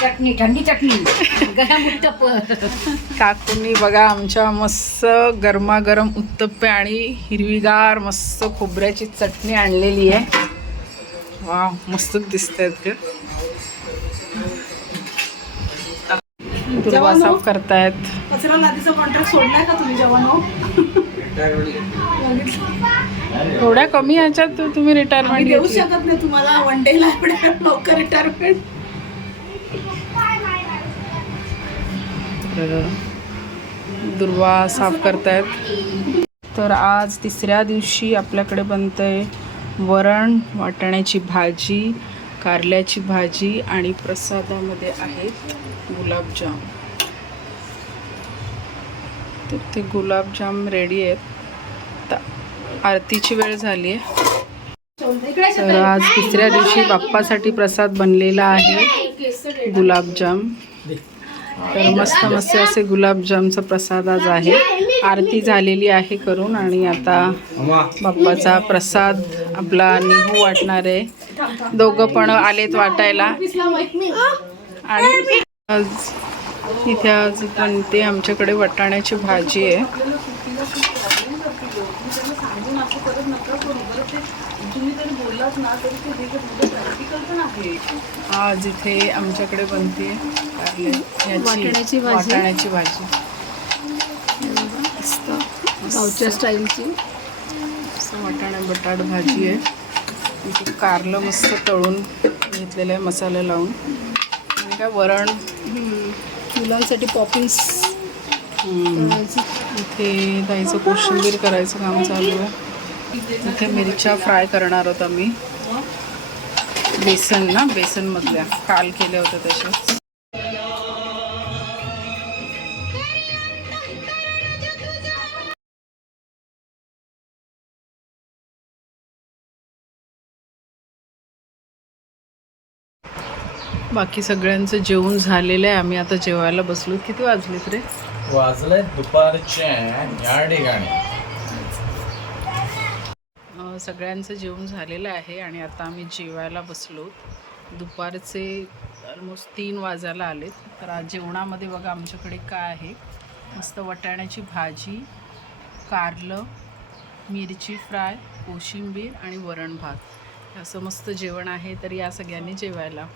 चटणी थंडी चटणी. गरम उत्तप काकूंनी बघा आमच्या मस्त गरमागरम उत्तप्पे आणि हिरवीगार मस्त खोबऱ्याची चटणी आणलेली आहे. वा मस्तच दिसत आहेत दुर्वा साफ करतायत. कचरा लादीचा कॉन्ट्रॅक्ट सोडलाय का तुम्ही जवान एवढ्या कमी ह्याच्यात तू- तुम्ही रिटायरमेंट देऊ शकत नाही तुम्हाला. वन डे ला लवकर रिटायरमेंट दुर्वा साफ करतायत. तर आज तिसऱ्या दिवशी आपल्याकडे बनतंय वरण वाटाण्याची भाजी. कारल्याची भाजी आणि प्रसादामध्ये आहेत गुलाबजाम. तर ते गुलाबजाम रेडी आहेत. आरतीची वेळ झाली आहे तर आज तिसऱ्या दिवशी बाप्पासाठी प्रसाद बनलेला आहे गुलाबजाम. तर मस्त मस्त असे गुलाबजामचा प्रसाद आज आहे. आरती झालेली आहे करून आणि आता बाप्पाचा प्रसाद आपला निहू वाटणार आहे. दोघं पण आलेत वाटायला. आणि आज इथे आज बनते आमच्याकडे वाटाण्याची भाजी आहे. आज इथे आमच्याकडे बनते वाटाण्याची भाजी. वाटाण्याची भाजी. मस्त. स्टाईलची. वाटाणा बटाट भाजी आहे. इथे कारलं मस्त तळून घेतलेलं आहे मसाला लावून. आणि काय वरण? मुलांसाठी पॉपिंग्स. इथे जायचं कोशिंबीर करायचं काम चालू आहे. इथे मिरच्या फ्राय करणार आहोत आम्ही. बेसन ना बेसनमधल्या. काल केल्या होत्या तशाच बाकी सगळ्यांचं जेवण झालेलं आहे. आम्ही आता जेवायला बसलो. किती वाजलेत रे? वाजले दुपारचे या ठिकाणी. सगळ्यांचं जेवण झालेलं आहे आणि आता आम्ही जेवायला बसलो. दुपारचे ऑलमोस्ट तीन वाजायला आलेत. तर आज जेवणामध्ये बघा आमच्याकडे काय आहे. मस्त वाटाण्याची भाजी कारलं मिरची फ्राय कोशिंबीर आणि वरण भात. असं मस्त जेवण आहे. तर या सगळ्यांनी जेवायला.